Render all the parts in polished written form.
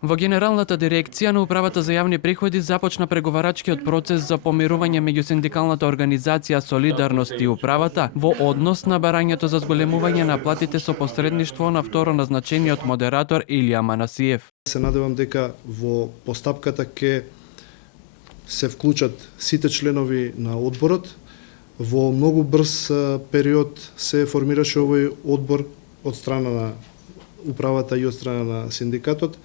Во Генералната дирекција на Управата за јавни приходи започна преговарачкиот процес за помирување меѓу синдикалната организација Солидарност и Управата во однос на барањето за зголемување на платите со посредништво на второ назначениот модератор Илија Манасиев. Се надевам дека во постапката ќе се вклучат сите членови на одборот. Во многу брз период се формираше овој одбор од страна на управата и од страна на синдикатот.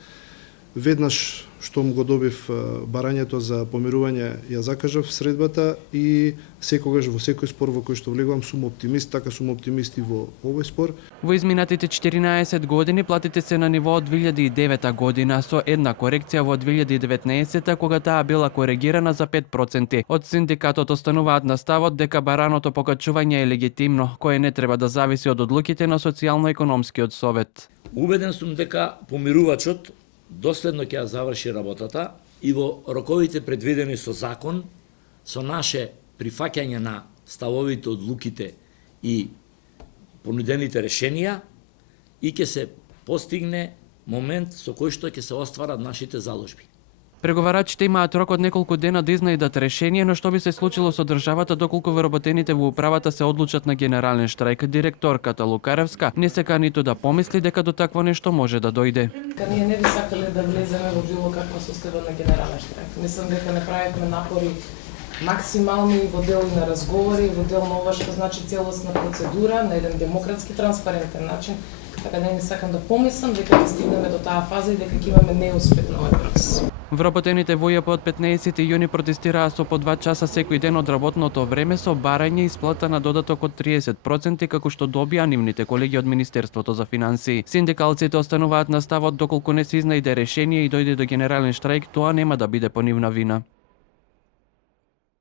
Веднаш штом го добив барањето за помирување, ја закажав средбата и секогаш во секој спор во кој што влегувам сум оптимист, така сум оптимист и во овој спор. Во изминатите 14 години платите се на ниво од 2009 година со една корекција во 2019 кога таа била коригирана за 5%. Од синдикатот остануваат на ставот дека бараното покачување е легитимно, кое не треба да зависи од одлуките на социјално-економскиот совет. Убеден сум дека помирувачот доследно ќе ја заврши работата и во роковите предвидени со закон, со наше прифаќање на ставовите, одлуките и понудените решенија и ќе се постигне момент со кој што ќе се остварат нашите заложби. Преговарачите имаат рок од неколку дена да изнајдат решение, но што би се случило со државата доколку вработените во управата се одлучат на генерален штрайк. Директорката Лукаревска не сека ниту да помисли дека до такво нешто може да дојде. Ние не би сакале да влеземе во било каква состојба на генерален штрайк. Мислам дека направивме напори максимални во дел на разговори, во дел на ова што значи целосна процедура на еден демократски транспарентен начин. Така да не сакам да помислам дека ќе стигнеме до таа фаза и дека ќе имаме неуспех на овој процес. Вработените во ЈП од 15 јуни протестираа со по 2 часа секој ден од работното време со барање и исплата на додаток од 30% како што добија нивните колеги од Министерството за финансии. Синдикалците остануваат на ставот доколку не се изнајде решение и дојде до генерален штрайк, тоа нема да биде по нивна вина.